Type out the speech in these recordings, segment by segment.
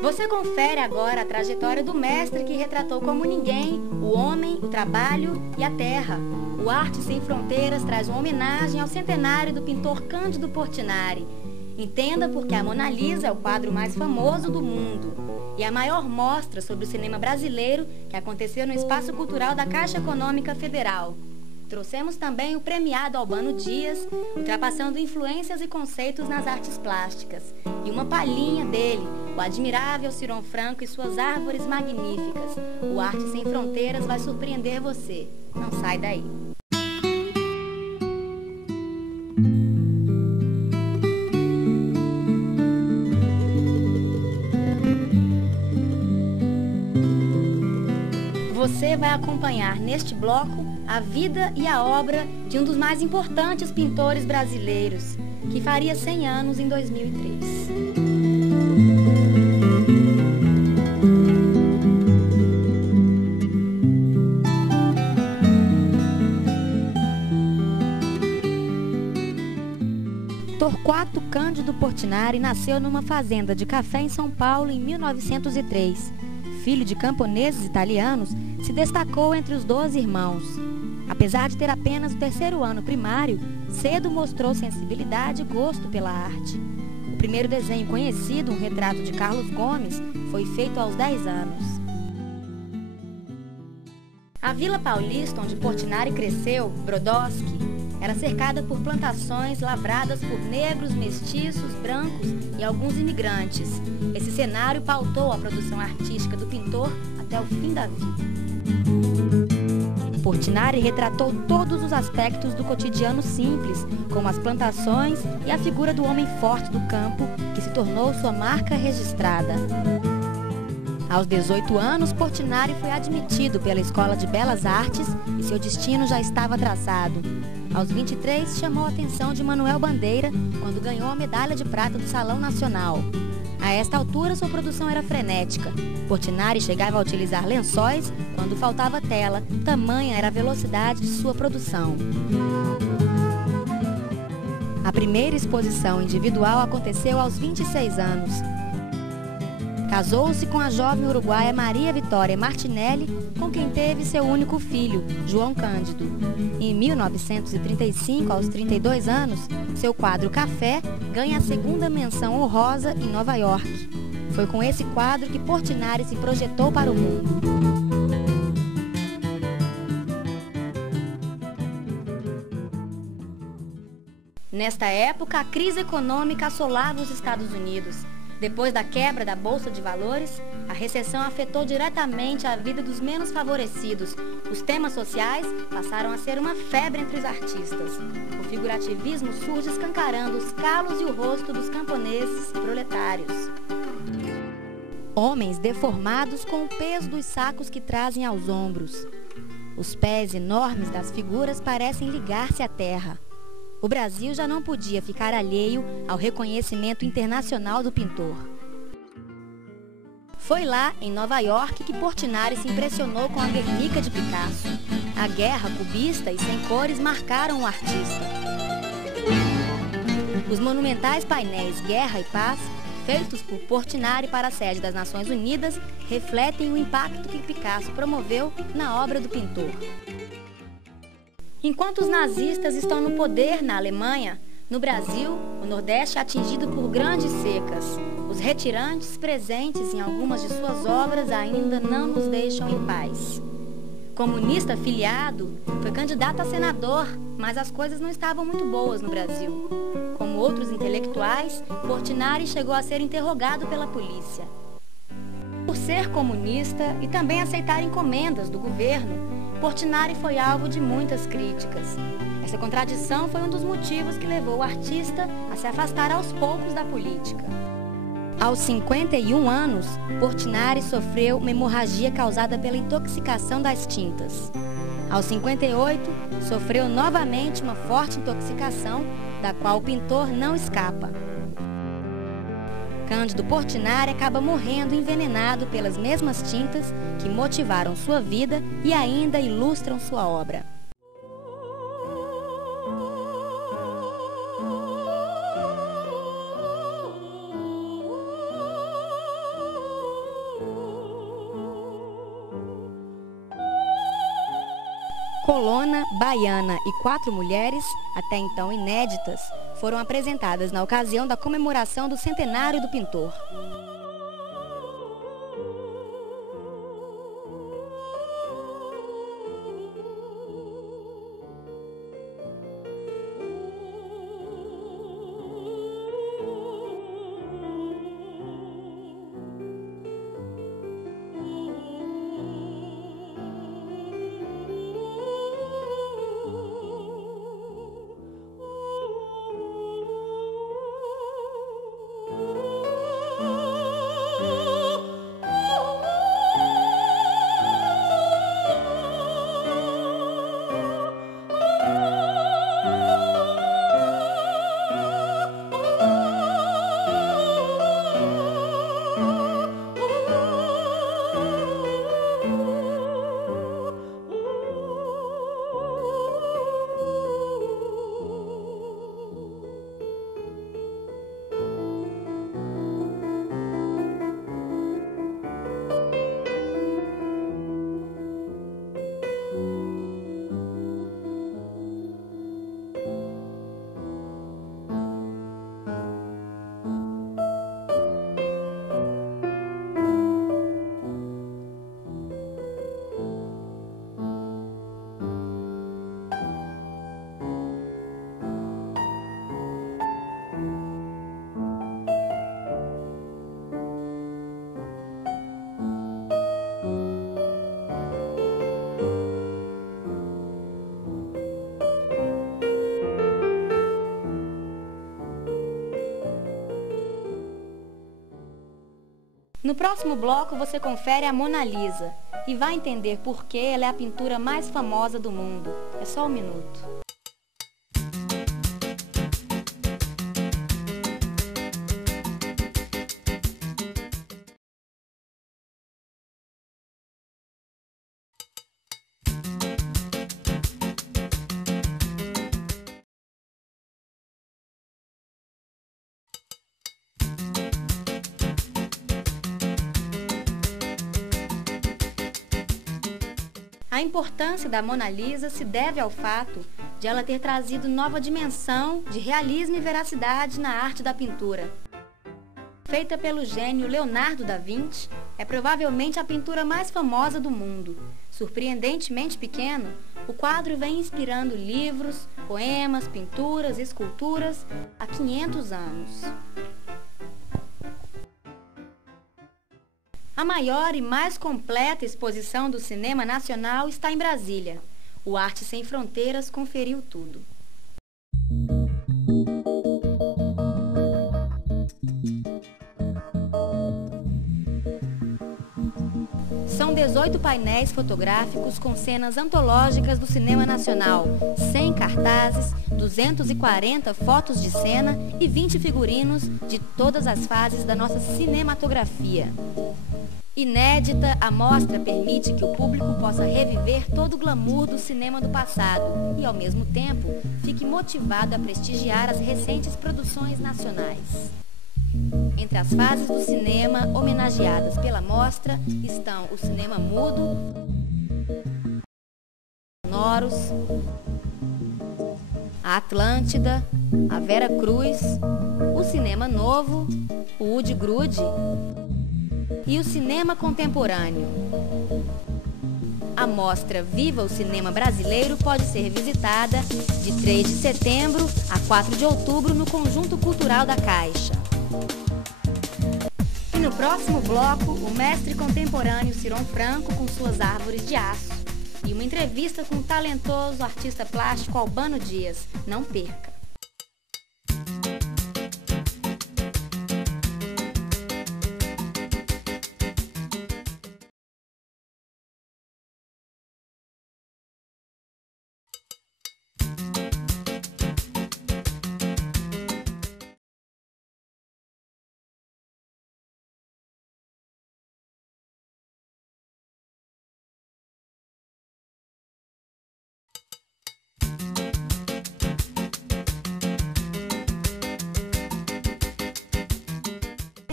Você confere agora a trajetória do mestre que retratou como ninguém o homem, o trabalho e a terra. O Arte Sem Fronteiras traz uma homenagem ao centenário do pintor Cândido Portinari. Entenda porque a Mona Lisa é o quadro mais famoso do mundo e a maior mostra sobre o cinema brasileiro que aconteceu no Espaço Cultural da Caixa Econômica Federal. Trouxemos também o premiado Albano Dias, ultrapassando influências e conceitos nas artes plásticas. E uma palhinha dele, o admirável Ciron Franco e suas árvores magníficas. O Arte Sem Fronteiras vai surpreender você. Não sai daí. Você vai acompanhar neste bloco a vida e a obra de um dos mais importantes pintores brasileiros, que faria 100 anos em 2003. Torquato Cândido Portinari nasceu numa fazenda de café em São Paulo em 1903. Filho de camponeses italianos, se destacou entre os 12 irmãos. Apesar de ter apenas o terceiro ano primário, cedo mostrou sensibilidade e gosto pela arte. O primeiro desenho conhecido, um retrato de Carlos Gomes, foi feito aos 10 anos. A Vila Paulista, onde Portinari cresceu, Brodowski, era cercada por plantações lavradas por negros, mestiços, brancos e alguns imigrantes. Esse cenário pautou a produção artística do pintor até o fim da vida. Portinari retratou todos os aspectos do cotidiano simples, como as plantações e a figura do homem forte do campo, que se tornou sua marca registrada. Aos 18 anos, Portinari foi admitido pela Escola de Belas Artes e seu destino já estava traçado. Aos 23, chamou a atenção de Manuel Bandeira quando ganhou a medalha de prata do Salão Nacional. A esta altura, sua produção era frenética. Portinari chegava a utilizar lençóis quando faltava tela, tamanha era a velocidade de sua produção. A primeira exposição individual aconteceu aos 26 anos. Casou-se com a jovem uruguaia Maria Vitória Martinelli, com quem teve seu único filho, João Cândido. Em 1935, aos 32 anos, seu quadro Café ganha a segunda menção honrosa em Nova York. Foi com esse quadro que Portinari se projetou para o mundo. Nesta época, a crise econômica assolava os Estados Unidos. Depois da quebra da Bolsa de Valores, a recessão afetou diretamente a vida dos menos favorecidos. Os temas sociais passaram a ser uma febre entre os artistas. O figurativismo surge escancarando os calos e o rosto dos camponeses proletários. Homens deformados com o peso dos sacos que trazem aos ombros. Os pés enormes das figuras parecem ligar-se à terra. O Brasil já não podia ficar alheio ao reconhecimento internacional do pintor. Foi lá, em Nova York, que Portinari se impressionou com a Guernica de Picasso. A guerra cubista e sem cores marcaram o artista. Os monumentais painéis Guerra e Paz, feitos por Portinari para a sede das Nações Unidas, refletem o impacto que Picasso promoveu na obra do pintor. Enquanto os nazistas estão no poder na Alemanha, no Brasil, o Nordeste é atingido por grandes secas. Os retirantes presentes em algumas de suas obras ainda não nos deixam em paz. Comunista afiliado, foi candidato a senador, mas as coisas não estavam muito boas no Brasil. Como outros intelectuais, Portinari chegou a ser interrogado pela polícia. Por ser comunista e também aceitar encomendas do governo, Portinari foi alvo de muitas críticas. Essa contradição foi um dos motivos que levou o artista a se afastar aos poucos da política. Aos 51 anos, Portinari sofreu uma hemorragia causada pela intoxicação das tintas. Aos 58, sofreu novamente uma forte intoxicação, da qual o pintor não escapa. Cândido Portinari acaba morrendo envenenado pelas mesmas tintas que motivaram sua vida e ainda ilustram sua obra. Dona Baiana e 4 mulheres, até então inéditas, foram apresentadas na ocasião da comemoração do centenário do pintor. No próximo bloco você confere a Mona Lisa e vai entender por que ela é a pintura mais famosa do mundo. É só um minuto. A importância da Mona Lisa se deve ao fato de ela ter trazido nova dimensão de realismo e veracidade na arte da pintura. Feita pelo gênio Leonardo da Vinci, é provavelmente a pintura mais famosa do mundo. Surpreendentemente pequeno, o quadro vem inspirando livros, poemas, pinturas e esculturas há 500 anos. A maior e mais completa exposição do cinema nacional está em Brasília. O Arte Sem Fronteiras conferiu tudo. São 18 painéis fotográficos com cenas antológicas do cinema nacional, 100 cartazes, 240 fotos de cena e 20 figurinos de todas as fases da nossa cinematografia. Inédita, a mostra permite que o público possa reviver todo o glamour do cinema do passado e, ao mesmo tempo, fique motivado a prestigiar as recentes produções nacionais. Entre as fases do cinema homenageadas pela mostra estão o cinema mudo, sonoros, a Atlântida, a Vera Cruz, o cinema novo, o Ude Grude e o cinema contemporâneo. A mostra Viva o Cinema Brasileiro pode ser visitada de 3 de setembro a 4 de outubro no Conjunto Cultural da Caixa. E no próximo bloco, o mestre contemporâneo Ciron Franco com suas árvores de aço e uma entrevista com o talentoso artista plástico Albano Dias. Não perca!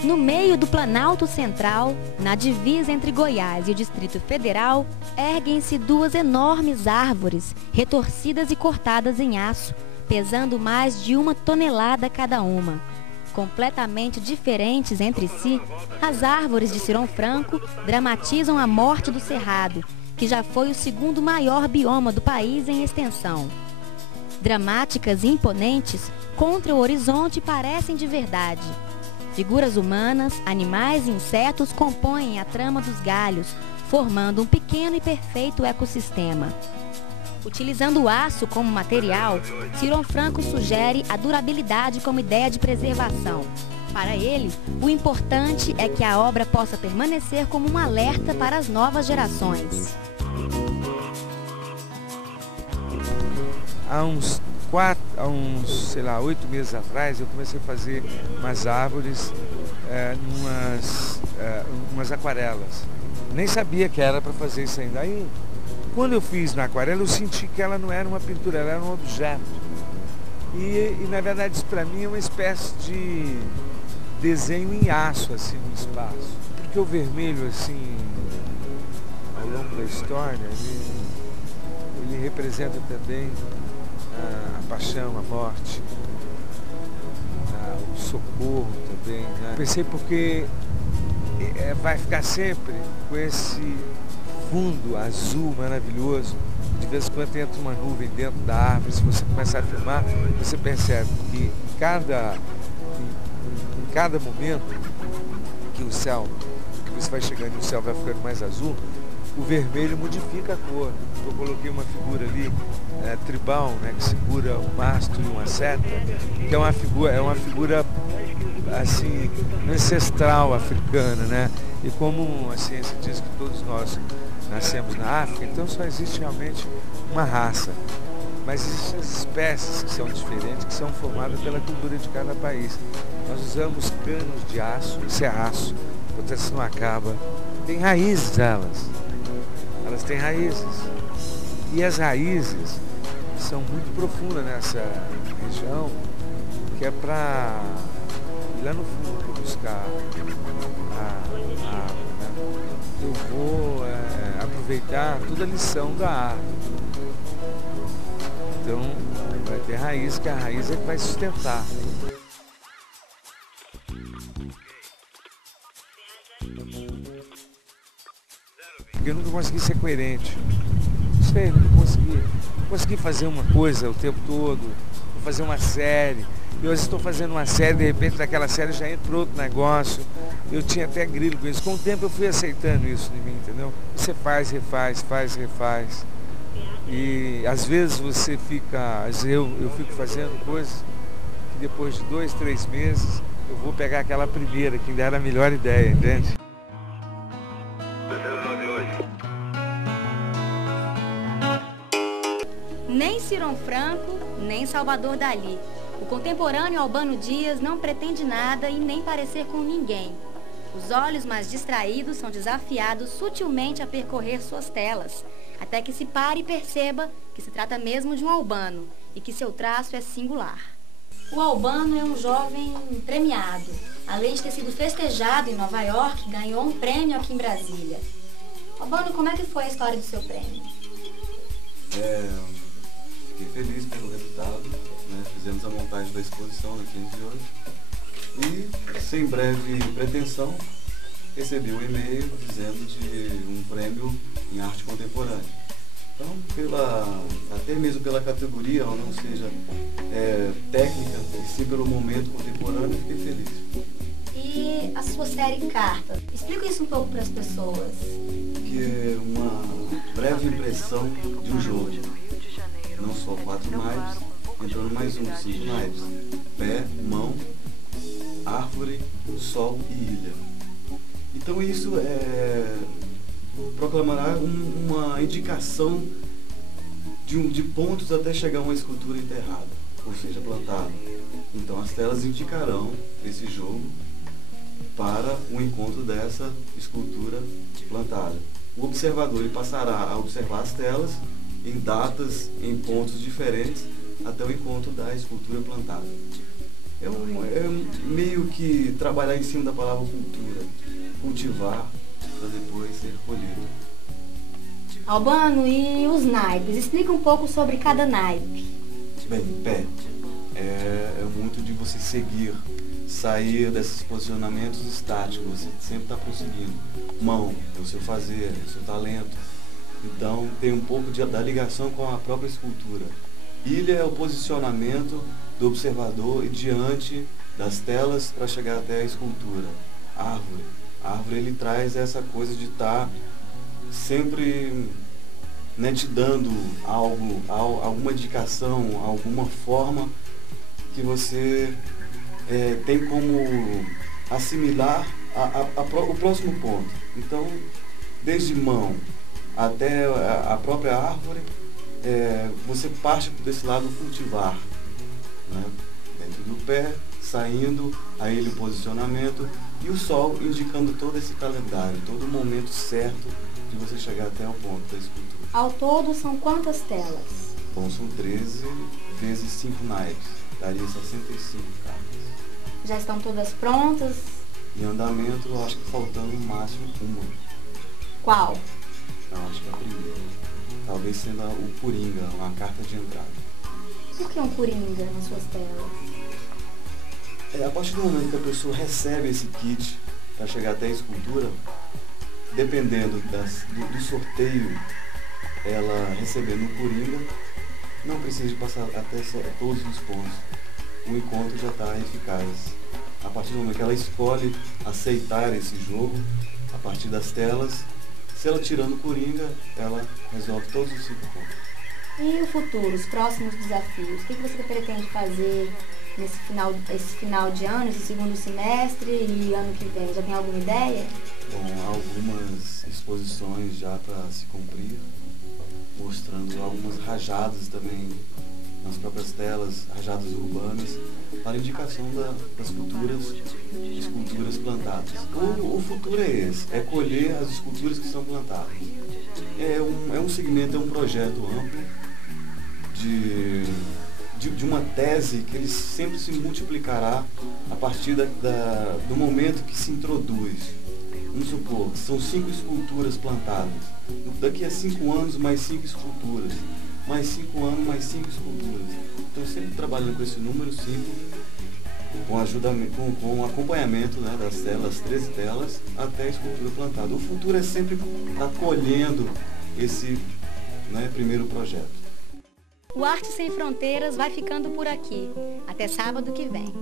No meio do Planalto Central, na divisa entre Goiás e o Distrito Federal, erguem-se duas enormes árvores, retorcidas e cortadas em aço, pesando mais de 1 tonelada cada uma. Completamente diferentes entre si, as árvores de Cirão Franco dramatizam a morte do cerrado, que já foi o segundo maior bioma do país em extensão. Dramáticas e imponentes, contra o horizonte parecem de verdade. Figuras humanas, animais e insetos compõem a trama dos galhos, formando um pequeno e perfeito ecossistema. Utilizando o aço como material, Cirão Franco sugere a durabilidade como ideia de preservação. Para ele, o importante é que a obra possa permanecer como um alerta para as novas gerações. Há uns 8 meses atrás, eu comecei a fazer umas árvores, umas aquarelas. Nem sabia que era para fazer isso ainda. Aí, quando eu fiz na aquarela, eu senti que ela não era uma pintura, ela era um objeto. E na verdade, isso para mim é uma espécie de desenho em aço, assim, no espaço. Porque o vermelho, assim, ao longo da história, ele representa também a paixão, a morte, o socorro também, né? Pensei porque vai ficar sempre com esse fundo azul maravilhoso. De vez em quando entra uma nuvem dentro da árvore. Se você começar a filmar, você percebe que em cada momento que o céu, que você vai chegando e o céu vai ficando mais azul, o vermelho modifica a cor. Eu coloquei uma figura ali, tribal, né, que segura um mastro e uma seta, que é uma figura assim, ancestral africana, né? E como a ciência diz que todos nós nascemos na África, então só existe realmente uma raça. Mas existem as espécies que são diferentes, que são formadas pela cultura de cada país. Nós usamos canos de aço, isso é aço, portanto isso não acaba. Tem raízes elas têm raízes. E as raízes são muito profundas nessa região, que é para ir lá no fundo para buscar a água, né? Eu vou aproveitar toda a lição da árvore. Então vai ter raiz, que a raiz é que vai sustentar. Porque eu nunca consegui ser coerente. Não sei, nunca consegui. Consegui fazer uma coisa o tempo todo, vou fazer uma série. E hoje estou fazendo uma série, de repente daquela série já entrou outro negócio. Eu tinha até grilo com isso. Com o tempo eu fui aceitando isso em mim, entendeu? Você faz, refaz. E às vezes você fica, eu fico fazendo coisas que depois de 2, 3 meses eu vou pegar aquela primeira, que ainda era a melhor ideia, entende? Nem Cirão Franco, nem Salvador Dalí. O contemporâneo Albano Dias não pretende nada e nem parecer com ninguém. Os olhos mais distraídos são desafiados sutilmente a percorrer suas telas, até que se pare e perceba que se trata mesmo de um albano e que seu traço é singular. O albano é um jovem premiado. Além de ter sido festejado em Nova York, ganhou um prêmio aqui em Brasília. Albano, como é que foi a história do seu prêmio? Fiquei feliz pelo resultado, né? Fizemos a montagem da exposição na 15 de hoje e, sem breve pretensão, recebi um e-mail dizendo de um prêmio em arte contemporânea. Então, até mesmo pela categoria, ou não seja técnica, e sim pelo momento contemporâneo, fiquei feliz. E a sua série Cartas? Explica isso um pouco para as pessoas. Que é uma breve impressão de um jogo. Não só 4 naipes, entrando mais 5 naipes. Pé, mão, árvore, sol e ilha. Então isso proclamará uma indicação de pontos até chegar a uma escultura enterrada, ou seja, plantada. Então as telas indicarão esse jogo para o encontro dessa escultura plantada. O observador ele passará a observar as telas em datas, em pontos diferentes, até o encontro da escultura plantada. É meio que trabalhar em cima da palavra cultura, cultivar para depois ser colhido. Albano, e os naipes? Explica um pouco sobre cada naipe. Bem, pé é muito de você seguir, sair desses posicionamentos estáticos, você sempre está prosseguindo. Mão é o seu fazer, é o seu talento. Então tem um pouco da ligação com a própria escultura. Ilha é o posicionamento do observador e diante das telas para chegar até a escultura. Árvore. A árvore ele traz essa coisa de estar sempre, né, te dando algo, alguma indicação, alguma forma que você tem como assimilar o próximo ponto. Então, desde mão até a própria árvore, você parte desse lado cultivar, né? Dentro do pé, saindo, a ele o posicionamento e o sol indicando todo esse calendário, todo o momento certo de você chegar até o ponto da escultura. Ao todo, são quantas telas? Bom, são 13 vezes 5 naipes, daria 65 cartas. Já estão todas prontas? Em andamento, eu acho que faltando no máximo uma. Qual? Eu acho que é a primeira. Talvez sendo o Coringa, uma carta de entrada. Por que um Coringa nas suas telas? A partir do momento que a pessoa recebe esse kit para chegar até a escultura, dependendo do sorteio, ela recebendo o Coringa, não precisa de passar até todos os pontos. O encontro já está eficaz. A partir do momento que ela escolhe aceitar esse jogo, a partir das telas, se ela tirando o Coringa, ela resolve todos os 5 pontos. E o futuro, os próximos desafios? O que você pretende fazer esse final de ano, esse segundo semestre e ano que vem? Já tem alguma ideia? Bom, algumas exposições já para se cumprir, mostrando algumas rajadas também nas próprias telas, rajadas urbanas, para indicação das esculturas plantadas. O futuro é esse, é colher as esculturas que são plantadas. É um segmento, é um projeto amplo de uma tese que ele sempre se multiplicará a partir do momento que se introduz. Vamos supor, são 5 esculturas plantadas. Daqui a 5 anos, mais 5 esculturas. Mais 5 anos, mais 5 esculturas. Então, sempre trabalhando com esse número 5, com acompanhamento, né, das telas, 13 telas, até a escultura plantada. O futuro é sempre estar colhendo esse, né, primeiro projeto. O Arte Sem Fronteiras vai ficando por aqui. Até sábado que vem.